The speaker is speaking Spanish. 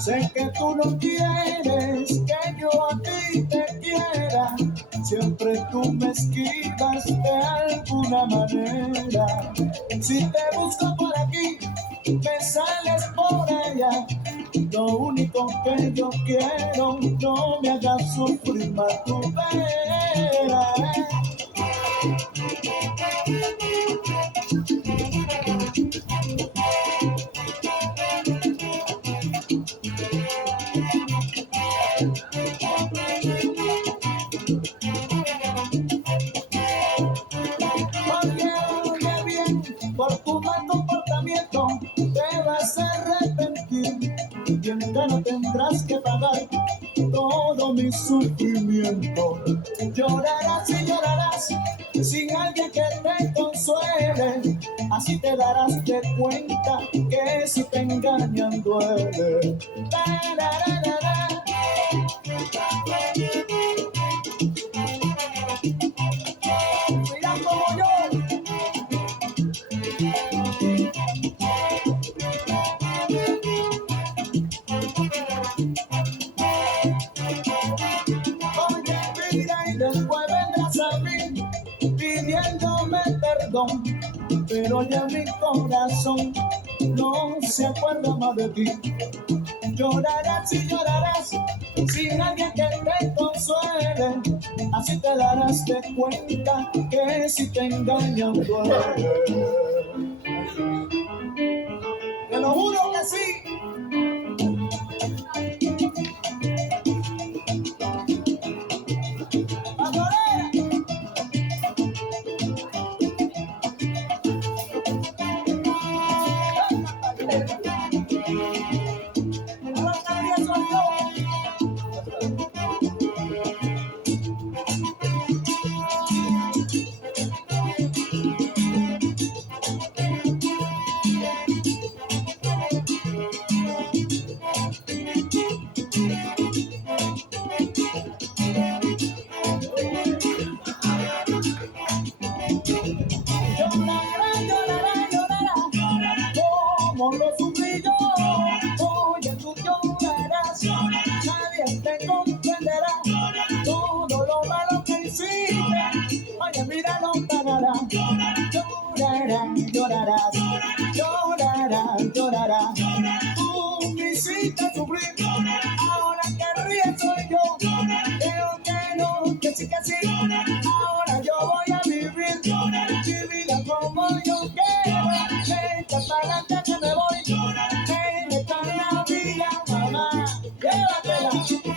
Sé que tú no quieres que yo a ti te quiera, siempre tú me esquivas de alguna manera. Si te busco por aquí, me sales por allá. Lo único que yo quiero, no me hagas sufrir más tu pena. Oye bien, por tu mal comportamiento te vas a arrepentir. Bien no tendrás que pagar todo mi sufrimiento. Llorarás y llorarás sin alguien que te consuele. Así te darás de cuenta que si te engañan duele. La, la, la, la, la. Mira como yo. Oye, mira y después vendrás a mí pidiéndome perdón, pero ya mi corazón no se acuerda más de ti. Llorarás y llorarás sin alguien que te consuele. Así te darás de cuenta que si te engañan duele. Te lo juro que sí. Adoré. Ahora soy yo. Llorará, llorará, llorará, como lo sufrí yo. Oye, tú llorarás, nadie te comprenderá todo lo malo que hiciste. Oye, mira, no pagará. Llorarás, llorarás, llorarás, llorarás. Tú me hiciste sufrir, ahora que ríes soy yo. Creo que no, que sí, que sí. Ahora yo voy a vivir mi vida como yo quiero. Echa para adelante que me voy. En esta Navidad, mamá, llévatela.